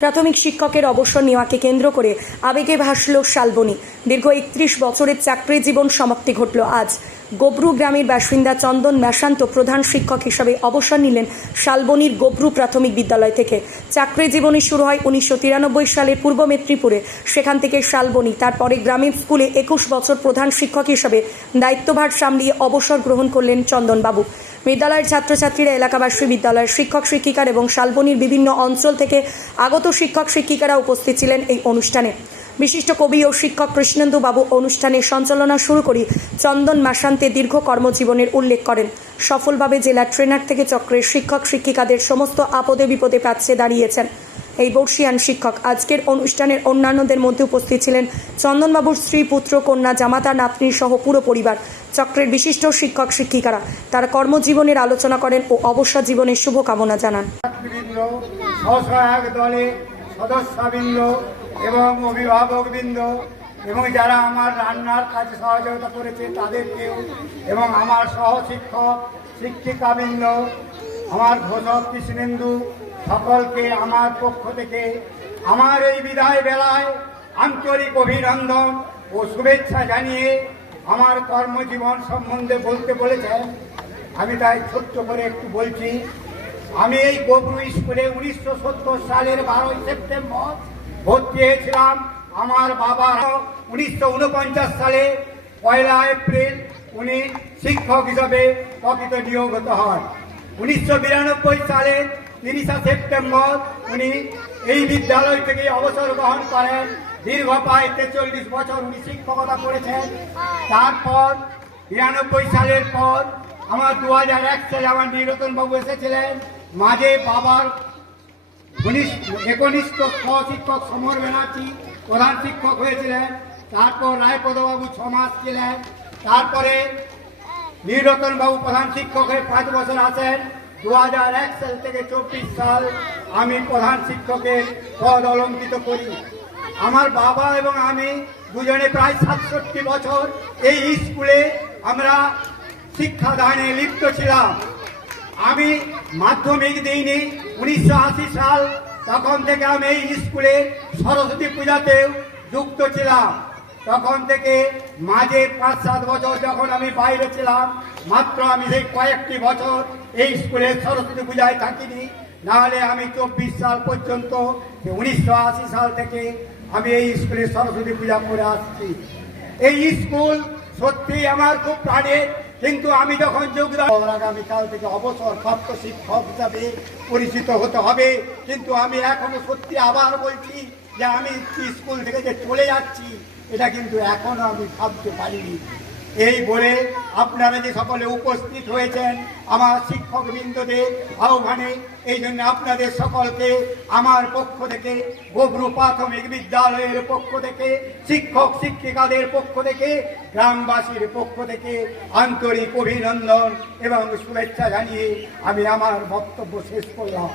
প্রাথমিক শিক্ষকের অবসর নেওয়াকে কেন্দ্র করে আবেগে ভাসল শালবনী। দীর্ঘ ৩১ বছরের চাকরি জীবন সমাপ্তি ঘটল আজ। গোবরু গ্রামের বাসিন্দা চন্দন ম্যাসান্ত প্রধান শিক্ষক হিসাবে অবসর নিলেন শালবনীর গোবরু প্রাথমিক বিদ্যালয় থেকে। চাকরি জীবনে শুরু হয় 1993 সালে পূর্ব মেদিনীপুরে। সেখান থেকে শালবনী, তারপরে গ্রামের স্কুলে 21 বছর প্রধান শিক্ষক হিসাবে দায়িত্বভার সামলিয়ে অবসর গ্রহণ করলেন চন্দনবাবু। বিদ্যালয়ের ছাত্রছাত্রীরা, এলাকাবাসী, বিদ্যালয়ের শিক্ষক শিক্ষিকার এবং শালবনীর বিভিন্ন অঞ্চল থেকে আগত শিক্ষক শিক্ষিকারা উপস্থিত ছিলেন এই অনুষ্ঠানে। বিশিষ্ট কবি ও শিক্ষক কৃষ্ণেন্দু বাবু অনুষ্ঠানের সঞ্চালনা শুরু করে চন্দন ম্যাসান্তের দীর্ঘ কর্মজীবনের উল্লেখ করেন। সফলভাবে জেলার ট্রেনার থেকে চক্রের শিক্ষক শিক্ষিকাদের সমস্ত আপদে বিপদে পাশে দাঁড়িয়েছেন এই বর্ষিয়ান শিক্ষক। আজকের অনুষ্ঠানের অন্যান্যদের মধ্যে উপস্থিত ছিলেন চন্দনবাবুর স্ত্রী, পুত্র, কন্যা, জামাতা, নাতনি সহ পুরো পরিবার, চক্রের বিশিষ্ট শিক্ষক শিক্ষিকারা। তারা কর্মজীবনের আলোচনা করেন ও অবসর জীবনের শুভকামনা জানান। সদস্যবৃন্দ এবং অভিভাবকবৃন্দ এবং যারা আমার রান্নার কাজে সহযোগিতা করেছে তাদেরকেও, এবং আমার সহশিক্ষক শিক্ষিকাবৃন্দ, আমার ঘোষক কৃষ্ণেন্দু, সকলকে আমার পক্ষ থেকে আমার এই বিদায় বেলায় আন্তরিক অভিনন্দন ও শুভেচ্ছা জানিয়ে আমার কর্মজীবন সম্বন্ধে বলতে বলেছেন। আমি তাই ছোট্ট করে একটু বলছি। আমি এই গোবরু স্কুলে 1970 সালের 12 সেপ্টেম্বর ভর্তি হয়েছিলাম। আমার বাবা 1949 সালে 1 এপ্রিল উনি শিক্ষক হিসাবে প্রকৃত নিয়োগত হন। 1992 সালে 30 সেপ্টেম্বর উনি এই বিদ্যালয় থেকে অবসর গ্রহণ করেন। দীর্ঘ প্রায় 43 বছর উনি শিক্ষকতা করেছেন। তারপর 92 সালের পর আমার 2001 সালে আমার নীরতন বাবু এসেছিলেন। মাঝে বাবার একনিষ্ঠ সহশিক্ষক সমর ব্যানার্জি প্রধান শিক্ষক হয়েছিলেন। তারপর রায়পদবাবু 6 মাস ছিলেন। তারপরে নীরতন বাবু প্রধান শিক্ষক হয়ে 5 বছর আছেন। 2001 সাল থেকে 24 সাল আমি প্রধান শিক্ষকের পদ অলঙ্কিত করি। আমার বাবা এবং আমি দুজনে প্রায় 67 বছর এই স্কুলে আমরা শিক্ষাদানে লিপ্ত ছিলাম। আমি মাধ্যমিক দিইনি 1980 সাল, তখন থেকে আমি এই স্কুলে সরস্বতী পূজাতেও যুক্ত ছিলাম। তখন থেকে মাঝে 5-7 বছর যখন আমি বাইরে ছিলাম, মাত্র আমি সেই কয়েকটি বছর এই স্কুলে সরস্বতী পূজায় থাকিনি। নাহলে আমি 24 সাল পর্যন্ত 1980 সাল থেকে আমি এই স্কুলে সরস্বতী পূজা করে আসছি। এই স্কুল সত্যি আমার খুব প্রাণের, কিন্তু আমি যখন যোগদান আগামীকাল থেকে অবসরপ্রাপ্ত শিক্ষক হিসাবে পরিচিত হতে হবে। কিন্তু আমি এখনো সত্যি আবার বলছি যে আমি স্কুল থেকে যে চলে যাচ্ছি এটা কিন্তু এখনো আমি ভাবতে পারিনি। এই বলে আপনারা যে সকলে উপস্থিত হয়েছেন আমার শিক্ষকবৃন্দদের আহ্বানে, এই জন্য আপনাদের সকলকে আমার পক্ষ থেকে, গোবরু প্রাথমিক বিদ্যালয়ের পক্ষ থেকে, শিক্ষক শিক্ষিকাদের পক্ষ থেকে, গ্রামবাসীর পক্ষ থেকে আন্তরিক অভিনন্দন এবং শুভেচ্ছা জানিয়ে আমি আমার বক্তব্য শেষ করলাম।